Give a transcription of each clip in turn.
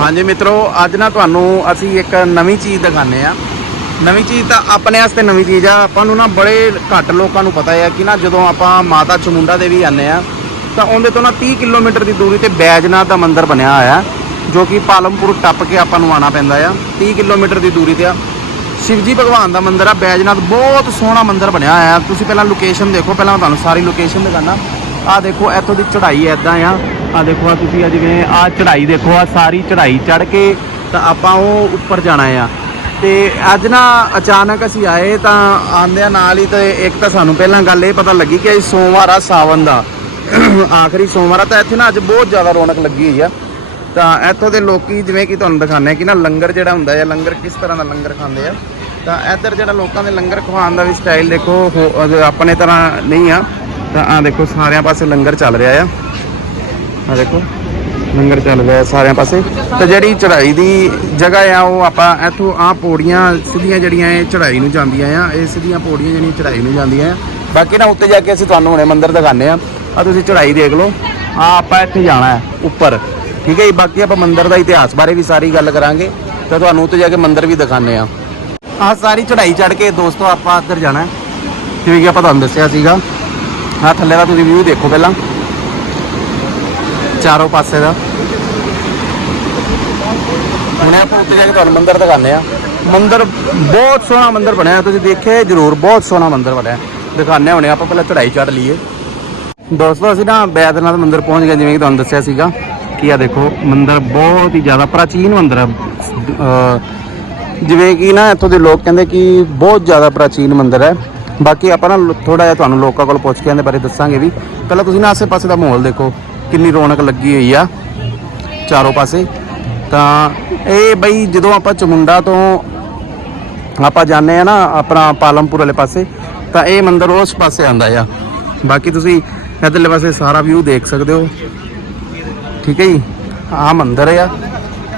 ਹਾਂਜੀ ਮਿੱਤਰੋ, ਅੱਜ ਨਾ ਤੁਹਾਨੂੰ ਅਸੀਂ ਇੱਕ ਨਵੀਂ ਚੀਜ਼ ਦਿਖਾਣੇ ਆ ਨਵੀਂ ਚੀਜ਼ ਤਾਂ ਆਪਣੇ ਵਾਸਤੇ ਨਵੀਂ ਚੀਜ਼ ਆ। ਆਪਾਂ ਨੂੰ ਨਾ ਬੜੇ ਘੱਟ ਲੋਕਾਂ ਨੂੰ ਪਤਾ ਹੈ ਕਿ ਨਾ ਜਦੋਂ ਆਪਾਂ ਮਾਤਾ ਚਮੁੰਡਾ ਦੇਵੀ ਆਨੇ ਆ ਤਾਂ ਉਹਦੇ ਤੋਂ ਨਾ 30 ਕਿਲੋਮੀਟਰ ਦੀ ਦੂਰੀ ਤੇ ਬੈਜਨਾਥ ਦਾ ਮੰਦਿਰ ਬਣਿਆ ਹੋਇਆ ਜੋ ਕਿ ਪਾਲਮਪੁਰ ਟੱਪ ਕੇ ਆਪਾਂ ਨੂੰ ਆਣਾ ਪੈਂਦਾ ਆ। 30 ਕਿਲੋਮੀਟਰ ਦੀ ਦੂਰੀ ਤੇ ਆ। ਸ਼ਿਵਜੀ ਭਗਵਾਨ ਦਾ ਮੰਦਿਰ ਆ। ਬੈਜਨਾਥ ਬਹੁਤ ਸੋਹਣਾ ਮੰਦਿਰ ਬਣਿਆ ਹੋਇਆ ਤੁਸੀਂ ਪਹਿਲਾਂ ਲੋਕੇਸ਼ਨ ਦੇਖੋ, ਪਹਿਲਾਂ ਮੈਂ ਤੁਹਾਨੂੰ ਸਾਰੀ ਲੋਕੇਸ਼ਨ ਦਿਖਾਣਾ ਆ ਦੇਖੋ, ਇੱਥੋਂ ਦੀ ਚੜ੍ਹਾਈ ਐਦਾਂ ਆ। ਆ ਦੇਖੋ ਆ ਤੁਸੀਂ ਆ ਜਿਵੇਂ ਆ ਚੜ੍ਹਾਈ ਦੇਖੋ ਆ ਸਾਰੀ ਚੜ੍ਹਾਈ ਚੜ੍ਹ ਕੇ ਤਾਂ ਆਪਾਂ ਉਹ ਉੱਪਰ ਜਾਣਾ ਆ। ਤੇ ਅੱਜ ਨਾ ਅਚਾਨਕ ਅਸੀਂ ਆਏ ਤਾਂ ਆਂਦਿਆਂ ਨਾਲ ਹੀ ਤੇ ਇੱਕ ਤਾਂ ਸਾਨੂੰ ਪਹਿਲਾਂ ਗੱਲ ਇਹ ਪਤਾ ਲੱਗੀ ਕਿ ਅੱਜ ਸੋਮਵਾਰ ਆ ਸਾਵਨ ਦਾ। ਆਖਰੀ ਸੋਮਵਾਰ ਆ, ਤਾਂ ਇੱਥੇ ਨਾ ਅੱਜ ਬਹੁਤ ਜ਼ਿਆਦਾ ਰੌਣਕ ਲੱਗੀ ਹੋਈ ਆ। ਤਾਂ ਇੱਥੋਂ ਦੇ ਲੋਕੀ ਜਿਵੇਂ ਕਿ ਤੁਹਾਨੂੰ ਦਿਖਾਣੇ ਕਿ ਨਾ ਲੰਗਰ ਜਿਹੜਾ ਹੁੰਦਾ ਹੈ ਲੰਗਰ ਕਿਸ ਤਰ੍ਹਾਂ ਦਾ ਲੰਗਰ ਖਾਂਦੇ ਆ। ਤਾਂ ਇੱਧਰ ਜਿਹੜਾ ਲੋਕਾਂ ਦੇ ਲੰਗਰ ਖਵਾਉਣ ਦਾ ਵੀ ਸਟਾਈਲ ਦੇਖੋ ਹੋ- ਆਪਣੇ ਤਰ੍ਹਾਂ ਨਹੀਂ ਆ। ਤਾਂ ਆ ਦੇਖੋ, ਸਾਰਿਆਂ ਪਾਸੇ ਲੰਗਰ ਚੱਲ ਰਿਹਾ ਆ। ਆ ਦੇਖੋ, ਲੰਗਰ ਚੱਲ ਰਿਹਾ ਸਾਰਿਆਂ ਪਾਸੇ। ਤੇ ਜਿਹੜੀ ਚੜ੍ਹਾਈ ਦੀ ਜਗ੍ਹਾ ਆ, ਉਹ ਆਪਾਂ ਇੱਥੋਂ ਆ ਪੌੜੀਆਂ ਸਿੱਧੀਆਂ ਜਿਹੜੀਆਂ ਇਹ ਚੜ੍ਹਾਈ ਨੂੰ ਜਾਂਦੀਆਂ ਆ, ਇਹ ਸਿੱਧੀਆਂ ਪੌੜੀਆਂ ਜਿਹੜੀਆਂ ਚੜ੍ਹਾਈ ਨੂੰ ਜਾਂਦੀਆਂ ਆ। ਬਾਕੀ ਨਾ ਉੱਤੇ ਜਾ ਕੇ ਅਸੀਂ ਤੁਹਾਨੂੰ ਹੁਣੇ ਮੰਦਿਰ ਦਿਖਾਣੇ ਆ। ਆ ਤੁਸੀਂ ਚੜ੍ਹਾਈ ਦੇਖ ਲਓ। ਆ ਆਪਾਂ ਇੱਥੇ ਜਾਣਾ ਹੈ, ਉੱਪਰ। ਠੀਕ ਹੈ ਜੀ? ਬਾਕੀ ਆਪਾਂ ਮੰਦਿਰ ਦਾ ਇਤਿਹਾਸ ਬਾਰੇ ਵੀ ਸਾਰੀ ਗੱਲ ਕਰਾਂਗੇ। ਤਾਂ ਤੁਹਾਨੂੰ ਉੱਤੇ ਜਾ ਕੇ ਮੰਦਿਰ ਵੀ ਦਿਖਾਣੇ ਆ। ਆ ਸਾਰੀ ਚੜ੍ਹਾਈ ਚੜ੍ਹ ਕੇ ਦੋਸਤੋ ਆਪਾਂ ਅੰਦਰ ਜਾਣਾ ਹੈ। ਜਿਵੇਂ ਕਿ ਆਪਾਂ ਤੁਹਾਨੂੰ ਦੱਸਿਆ ਸੀਗਾ। ਆ ਥੱਲੇ ਦਾ ਤੁਸੀਂ ਵਿਊ ਦੇਖੋ ਪਹਿਲਾਂ। ਚਾਰੋਂ ਪਾਸੇ ਦਾ। ਹੁਣ ਆਪਾਂ ਉੱਤੇ ਜਾ ਕੇ ਤੁਹਾਨੂੰ ਮੰਦਿਰ ਦਿਖਾਉਂਦੇ ਆ ਮੰਦਿਰ, ਬਹੁਤ ਸੋਹਣਾ ਮੰਦਿਰ ਬਣਿਆ ਤੁਸੀਂ ਦੇਖਿਆ ਜਰੂਰ, ਬਹੁਤ ਸੋਹਣਾ ਮੰਦਿਰ ਬਣਿਆ। ਦਿਖਾਉਂਦੇ ਹੁਣੇ, ਆਪਾਂ ਪਹਿਲਾਂ ਚੜਾਈ ਚੜ੍ਹ ਲਈਏ। ਦੋਸਤੋ, ਅਸੀਂ ਨਾ ਬੈਦਨਾਥ ਮੰਦਿਰ ਪਹੁੰਚ ਗਏ, ਜਿਵੇਂ ਕਿ ਤੁਹਾਨੂੰ ਦੱਸਿਆ ਸੀਗਾ ਕਿ ਆ ਦੇਖੋ, ਮੰਦਿਰ ਬਹੁਤ ਹੀ ਜ਼ਿਆਦਾ ਪ੍ਰਾਚੀਨ ਮੰਦਿਰ ਹੈ ਜਿਵੇਂ ਕਿ ਨਾ ਇੱਥੋਂ ਦੇ ਲੋਕ ਕਹਿੰਦੇ ਕਿ ਬਹੁਤ ਜ਼ਿਆਦਾ ਪ੍ਰਾਚੀਨ ਮੰਦਿਰ ਹੈ। ਬਾਕੀ ਆਪਾਂ ਨਾ ਥੋੜਾ ਜਿਹਾ ਤੁਹਾਨੂੰ ਲੋਕਾਂ ਕੋਲ ਪੁੱਛ ਕੇ ਇਹਦੇ ਬਾਰੇ ਦੱਸਾਂਗੇ ਵੀ। ਪਹਿਲਾਂ ਤੁਸੀਂ ਨਾ ਆਸੇ-ਪਾਸੇ ਦਾ ਮਾਹੌਲ ਦੇਖੋ। ਕਿੰਨੀ ਰੌਣਕ ਲੱਗੀ ਹੋਈ ਆ ਚਾਰੋਂ ਪਾਸੇ। ਤਾਂ ਇਹ ਬਈ ਜਦੋਂ ਆਪਾਂ ਚਮੁੰਡਾ ਤੋਂ ਆਪਾਂ ਜਾਂਦੇ ਆ ਨਾ ਆਪਣਾ ਪਾਲਮਪੁਰ ਵਾਲੇ ਪਾਸੇ, ਤਾਂ ਇਹ ਮੰਦਿਰ ਉਸ ਪਾਸੇ ਆਂਦਾ ਆ। ਬਾਕੀ ਤੁਸੀਂ ਇੱਧਰਲੇ ਪਾਸੇ ਸਾਰਾ ਵਿਊ ਦੇਖ ਸਕਦੇ ਹੋ। ਠੀਕ ਹੈ ਜੀ? ਆਹ ਮੰਦਿਰ ਆ।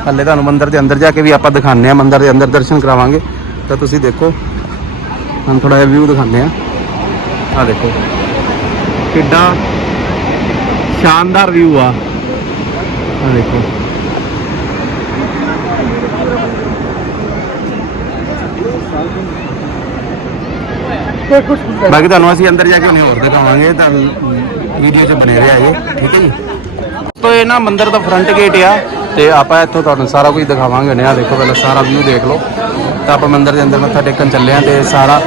ਹੱਲੇ ਤੁਹਾਨੂੰ ਮੰਦਿਰ ਦੇ ਅੰਦਰ ਜਾ ਕੇ ਵੀ ਆਪਾਂ ਦਿਖਾਉਂਦੇ ਆ। ਮੰਦਿਰ ਦੇ ਅੰਦਰ ਦਰਸ਼ਨ ਕਰਾਵਾਂਗੇ। ਤਾਂ ਤੁਸੀਂ ਦੇਖੋ। ਹੁਣ ਥੋੜਾ ਜਿਹਾ ਵਿਊ ਦਿਖਾਉਂਦੇ ਆ। ਆ ਦੇਖੋ। ਕਿੱਡਾ ਸ਼ਾਨਦਾਰ ਵਿਊ ਆ। ਆ ਦੇਖੋ। ਬਾਕੀ ਤੁਹਾਨੂੰ ਅਸੀਂ ਅੰਦਰ ਜਾ ਕੇ ਹੁਣੇ ਹੋਰ ਦਿਖਾਵਾਂਗੇ, ਤਾਂ ਵੀਡੀਓ 'ਚ ਬਣੇ ਰਿਹਾ ਜੀ ਠੀਕ ਹੈ ਜੀ? ਤੋ ਇਹ ਨਾ ਮੰਦਿਰ ਦਾ ਫਰੰਟ ਗੇਟ ਆ, ਤੇ ਆਪਾਂ ਇੱਥੋਂ ਤੁਹਾਨੂੰ ਸਾਰਾ ਕੁਝ ਦਿਖਾਵਾਂਗੇ ਹੁਣੇ। ਆ ਦੇਖੋ, ਪਹਿਲਾਂ ਸਾਰਾ ਵਿਊ ਦੇਖ ਲਓ। ਤਾਂ ਆਪਾਂ ਮੰਦਿਰ ਦੇ ਅੰਦਰ ਮੱਥਾ ਟੇਕਣ ਚੱਲੇ ਆ, ਤੇ ਸਾਰਾ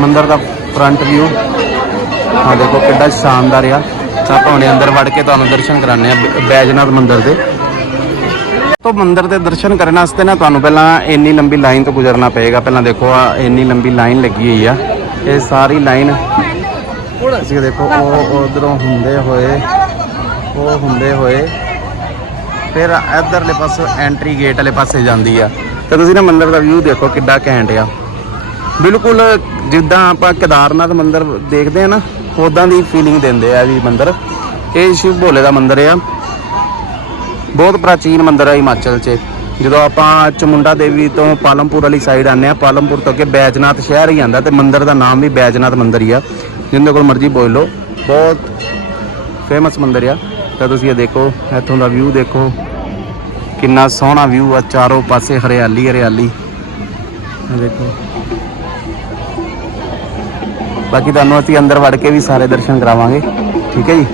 ਮੰਦਿਰ ਦਾ ਫਰੰਟ ਵਿਊ ਆ ਦੇਖੋ, ਕਿੱਡਾ ਸ਼ਾਨਦਾਰ ਆ। ਤਾਂ ਆਪਾਂ ਅੰਦਰ ਵੜ ਕੇ ਤੁਹਾਨੂੰ ਦਰਸ਼ਨ ਕਰਾਣੇ ਆ ਬੈਜਨਾਥ ਮੰਦਿਰ ਦੇ। ਤੋਂ ਮੰਦਿਰ ਦੇ ਦਰਸ਼ਨ ਕਰਨ ਵਾਸਤੇ ਨਾ ਤੁਹਾਨੂੰ ਪਹਿਲਾਂ ਇੰਨੀ ਲੰਬੀ ਲਾਈਨ ਤੋਂ ਗੁਜ਼ਰਨਾ ਪਏਗਾ। ਪਹਿਲਾਂ ਦੇਖੋ, ਆ ਇੰਨੀ ਲੰਬੀ ਲਾਈਨ ਲੱਗੀ ਹੋਈ ਆ। ਇਹ ਸਾਰੀ ਲਾਈਨ ਤੁਸੀਂ ਦੇਖੋ, ਉਹ ਉਧਰੋਂ ਹੁੰਦੇ ਹੋਏ, ਉਹ ਹੁੰਦੇ ਹੋਏ, ਫਿਰ ਇਧਰਲੇ ਪਾਸੇ ਐਂਟਰੀ ਗੇਟ ਵਾਲੇ ਪਾਸੇ ਜਾਂਦੀ ਆ। ਤੇ ਤੁਸੀਂ ਨਾ ਮੰਦਿਰ ਦਾ ਵਿਊ ਦੇਖੋ ਕਿੱਡਾ ਘੈਂਟ ਆ। ਬਿਲਕੁਲ ਜਿੱਦਾਂ ਆਪਾਂ ਕੇਦਾਰਨਾਥ ਮੰਦਿਰ ਦੇਖਦੇ ਆ ਨਾ ਉਦਾਂ ਦੀ ਫੀਲਿੰਗ ਦਿੰਦੇ ਆ ਵੀ ਮੰਦਿਰ। ਇਹ ਸ਼ਿਵ ਭੋਲੇ ਦਾ ਮੰਦਿਰ ਆ। ਬਹੁਤ ਪ੍ਰਾਚੀਨ ਮੰਦਿਰ ਆ ਹਿਮਾਚਲ 'ਚ। ਜਦੋਂ ਆਪਾਂ ਚਮੁੰਡਾ ਦੇਵੀ ਤੋਂ ਪਾਲਮਪੁਰ ਵਾਲੀ ਸਾਈਡ ਆਨੇ ਆ, ਪਾਲਮਪੁਰ ਤੋਂ ਅੱਗੇ ਬੈਜਨਾਥ ਸ਼ਹਿਰ ਹੀ ਆਂਦਾ ਤੇ ਮੰਦਿਰ ਦਾ ਨਾਮ ਵੀ ਬੈਜਨਾਥ ਮੰਦਿਰ ਹੀ ਆ। ਜਿੰਦੇ ਕੋਲ ਮਰਜ਼ੀ ਬੋਲ ਲਓ, ਬਹੁਤ ਫੇਮਸ ਮੰਦਿਰ ਆ। ਤਾਂ ਤੁਸੀਂ ਇਹ ਦੇਖੋ, ਇੱਥੋਂ ਦਾ ਵਿਊ ਦੇਖੋ। ਕਿੰਨਾ ਸੋਹਣਾ ਵਿਊ ਆ, ਚਾਰੋਂ ਪਾਸੇ ਹਰਿਆਲੀ ਹਰਿਆਲੀ। ਦੇਖੋ। ਬਾਕੀ ਤੁਹਾਨੂੰ ਅਸੀਂ ਅੰਦਰ ਵੜ ਕੇ ਵੀ ਸਾਰੇ ਦਰਸ਼ਨ ਕਰਾਵਾਂਗੇ। ਠੀਕ ਹੈ ਜੀ?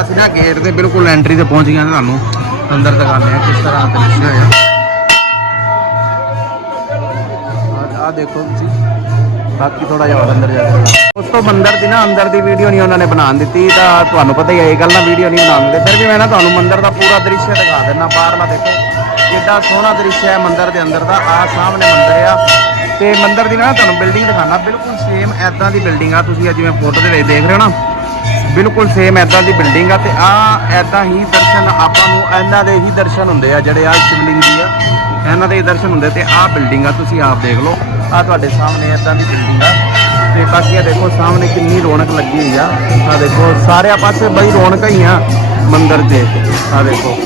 ਅਸੀਂ ਨਾ ਗੇਟ ਦੇ ਬਿਲਕੁਲ ਐਂਟਰੀ ਤੇ ਪਹੁੰਚ ਗਏ ਹਾਂ ਤੁਹਾਨੂੰ ਅੰਦਰ ਦਿਖਾਉਂਦੇ ਆ ਕਿਸ ਤਰ੍ਹਾਂ ਦ੍ਰਿਸ਼ ਹੈ ਦੇਖੋ ਤੁਸੀਂ। ਬਾਕੀ ਥੋੜਾ ਜਿਹਾ ਅੰਦਰ ਜਾ ਕੇ ਉਸ ਤੋਂ ਮੰਦਿਰ ਦੀ ਨਾ, ਅੰਦਰ ਦੀ ਵੀਡੀਓ ਨਹੀਂ ਉਹਨਾਂ ਨੇ ਬਣਾਉਣ ਦਿੱਤੀ, ਤਾਂ ਤੁਹਾਨੂੰ ਪਤਾ ਹੀ ਹੈ ਇਹ ਗੱਲ ਨਾ ਵੀਡੀਓ ਨਹੀਂ ਬਣਾਉਣ ਫਿਰ ਵੀ ਮੈਂ ਨਾ ਤੁਹਾਨੂੰ ਮੰਦਿਰ ਦਾ ਪੂਰਾ ਦ੍ਰਿਸ਼ ਦਿਖਾ ਦਿੰਦਾ, ਬਾਹਰਲਾ ਦੇਖੋ। ਕਿੱਡਾ ਸੋਹਣਾ ਦ੍ਰਿਸ਼ ਹੈ ਮੰਦਿਰ ਦੇ ਅੰਦਰ ਦਾ। ਆ ਸਾਹਮਣੇ ਮੰਦਿਰ ਆ। ਤੇ ਮੰਦਿਰ ਦੀ ਨਾ ਤੁਹਾਨੂੰ ਬਿਲਡਿੰਗ ਦਿਖਾਣਾ ਬਿਲਕੁਲ ਸੇਮ ਐਦਾਂ ਦੀ ਬਿਲਡਿੰਗ ਆ। ਤੁਸੀਂ ਆ ਜਿਵੇਂ ਫੋਟੋ ਦੇ ਵਿੱਚ ਦੇਖ ਰਹੇ ਹੋ ਨਾ। ਬਿਲਕੁਲ ਸੇਮ ਐਦਾਂ ਦੀ ਬਿਲਡਿੰਗ ਆ ਤੇ ਆ ਐਦਾਂ ਹੀ ਦਰਸ਼ਨ ਆਪਾਂ ਨੂੰ ਇਹਨਾਂ ਦੇ ਹੀ ਦਰਸ਼ਨ ਹੁੰਦੇ ਆ, ਜਿਹੜੇ ਆ ਸ਼ਿਵਲਿੰਗ ਦੀ ਆ। ਇਹਨਾਂ ਦੇ ਹੀ ਦਰਸ਼ਨ ਹੁੰਦੇ ਤੇ ਆ ਬਿਲਡਿੰਗ ਆ, ਤੁਸੀਂ ਆਪ ਦੇਖ ਲਓ। ਆ ਤੁਹਾਡੇ ਸਾਹਮਣੇ ਐਦਾਂ ਦੀ ਬਿਲਡਿੰਗ ਆ। ਤੇ ਬਾਕੀ ਆ ਦੇਖੋ, ਸਾਹਮਣੇ ਕਿੰਨੀ ਰੌਣਕ ਲੱਗੀ ਹੋਈ ਆ। ਆ ਦੇਖੋ, ਸਾਰੇ ਪਾਸੇ ਬਈ ਰੌਣਕ ਹੀ ਆ ਮੰਦਿਰ ਦੇ। ਆ ਦੇਖੋ।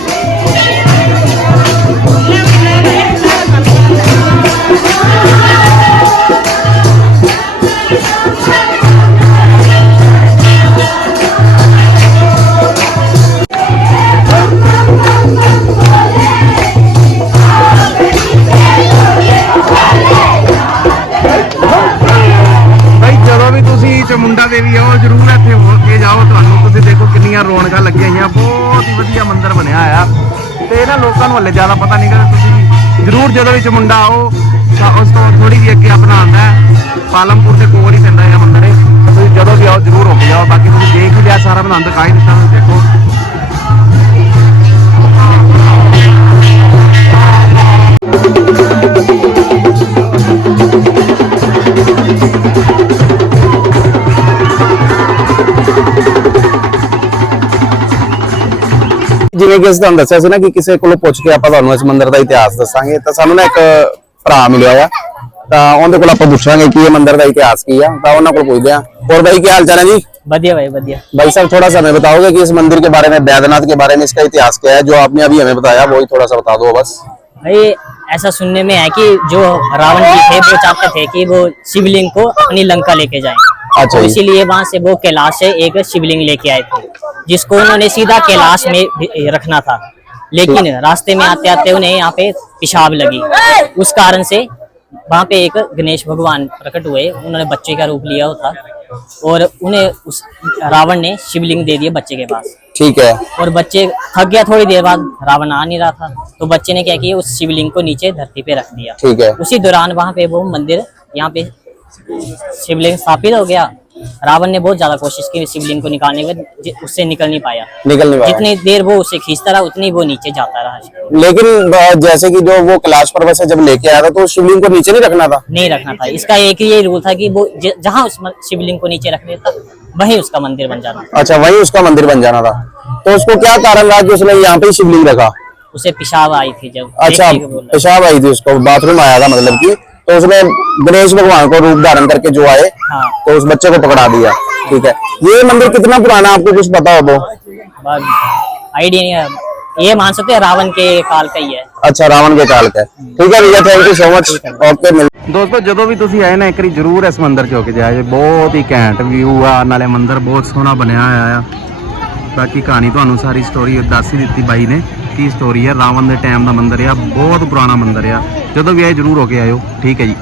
ਤੇ ਲੋਕਾਂ ਨੂੰ ਹਲੇ ਜ਼ਿਆਦਾ ਪਤਾ ਨਹੀਂ ਤੁਸੀਂ ਜਰੂਰ ਜਦੋਂ ਵੀ ਚਮੁੰਡਾ ਆਓ, ਤਾਂ ਉਸ ਤੋਂ ਥੋੜੀ ਜਿਹੀ ਅੱਗੇ ਆਪਣਾ ਆਉਂਦਾ ਹੈ। ਪਾਲਮਪੁਰ ਦੇ ਕੋਲ ਹੀ ਪੈਂਦਾ ਹੈ ਮੰਦਿਰ ਇਹ। ਤੁਸੀਂ ਜਦੋਂ ਵੀ ਆਓ, ਜਰੂਰ ਹੋ ਕੇ ਆਓ। ਬਾਕੀ ਤੁਸੀਂ ਦੇਖ ਹੀ ਲਿਆ ਸਾਰਾ ਬਣਾਉਣ ਦਿਖਾਈ ਦਿੱਤਾ ਤੁਸੀਂ ਦੇਖੋ। ਜਿਵੇਂ ਕਿ ਅਸੀਂ ਤੁਹਾਨੂੰ ਦੱਸਿਆ ਸੀ ਨਾ ਕਿ ਕਿਸੇ ਕੋਲੋਂ ਪੁੱਛ ਕੇ ਆਪਾਂ ਤੁਹਾਨੂੰ ਇਸ ਮੰਦਿਰ ਦਾ ਇਤਿਹਾਸ ਦੱਸਾਂਗੇ ਤਾਂ ਸਾਨੂੰ ਨਾ ਇੱਕ ਭਰਾ ਮਿਲਿਆ ਆ ਤਾਂ ਉਹਦੇ ਕੋਲ ਆਪਾਂ ਪੁੱਛਾਂਗੇ ਕਿ ਇਹ ਮੰਦਿਰ ਦਾ ਇਤਿਹਾਸ ਕੀ ਆ ਤਾਂ ਉਹਨਾਂ ਕੋਲ ਪੁੱਛਦੇ ਆ ਹੋਰ भाई क्या हाल चाल है जी बढ़िया भाई बढ़िया भाई साहब थोड़ा सा हमें बताओगे कि इस मंदिर के बारे में बैद्यनाथ के बारे में इसका इतिहास क्या है जो आपने अभी हमें बताया वही थोड़ा सा बता दो बस भाई ऐसा सुनने में है कि जो रावण जी थे वो चाहते थे कि वो शिवलिंग को अपनी लंका लेके जाएं अच्छा तो जी। इसीलिए वहां से वो कैलाश से एक शिवलिंग लेके आए थे जिसको उन्होंने सीधा कैलाश में रखना था। लेकिन रास्ते में आते आते उन्हें यहाँ पे पेशाब लगी। उस कारण से वहाँ पे एक गणेश भगवान प्रकट हुए। उन्होंने बच्चे का रूप लिया था और उन्हें उस रावण ने शिवलिंग दे दिया बच्चे के पास। ठीक है। और बच्चे थक गया थोड़ी देर बाद रावण आ नहीं रहा था। तो बच्चे ने क्या किया उस शिवलिंग को नीचे धरती पे रख दिया। ठीक है। उसी दौरान वहाँ पे वो मंदिर यहाँ पे शिवलिंग स्थापित हो गया। रावण ने बहुत ज़्यादा कोशिश की शिवलिंग को निकालने की जि- उससे निकल नहीं पाया। निकल नहीं पाया। जितनी देर वो उसे खींचता रहा उतनी वो नीचे जाता रहा। लेकिन जैसे कि जो वो कैलाश पर्वत से जब लेके आया था तो शिवलिंग को नीचे नहीं रखना था? नहीं रखना था। इसका एक ही यही रूल था की वो जहाँ उस शिवलिंग को नीचे रख देता वही उसका मंदिर बन जाना अच्छा वही उसका मंदिर बन जाना था। तो उसको क्या कारण रहा कि उसने यहाँ पे शिवलिंग रखा? उसे पेशाब आई थी जब। अच्छा पेशाब आई थी उसको बाथरूम आया था मतलब कि। तो उसने गणेश भगवान को रूप धारण करके जो आए हाँ तो उस बच्चे को पकड़ा दिया ठीक है ये मंदिर कितना पुराना है, आपको कुछ पता हो तो आइडिया नहीं है ये मान सकते हैं रावण के काल का ही है ਅੱਛਾ ਰਾਵਣ ਦੇ ਕਾਲ ਕਾ ਠੀਕ ਹੈ ਭਈਆ thank you so much okay ਦੋਸਤੋ ਜਦੋਂ ਵੀ ਤੁਸੀਂ ਆਏ ਨਾ ਇੱਕ ਵਾਰੀ ਜਰੂਰ ਇਸ ਮੰਦਿਰ 'ਚ ਹੋ ਕੇ ਜਾਇਓ ਬਹੁਤ ਹੀ ਘੈਂਟ ਵਿਊ ਆ ਨਾਲੇ ਮੰਦਿਰ ਬਹੁਤ ਸੋਹਣਾ ਬਣਿਆ ਹੋਇਆ ਆ ਬਾਕੀ ਕਹਾਣੀ ਤੁਹਾਨੂੰ ਸਾਰੀ ਸਟੋਰੀ ਦੱਸ ਹੀ ਦਿੱਤੀ ਬਾਈ ਨੇ ਕੀ ਸਟੋਰੀ ਹੈ ਰਾਵਣ ਦੇ ਟਾਈਮ ਦਾ ਮੰਦਿਰ ਆ। ਬਹੁਤ ਪੁਰਾਣਾ ਮੰਦਿਰ ਆ। ਜਦੋਂ ਵੀ ਆਏ, ਜਰੂਰ ਹੋ ਕੇ ਆਇਓ। ਠੀਕ ਹੈ ਜੀ।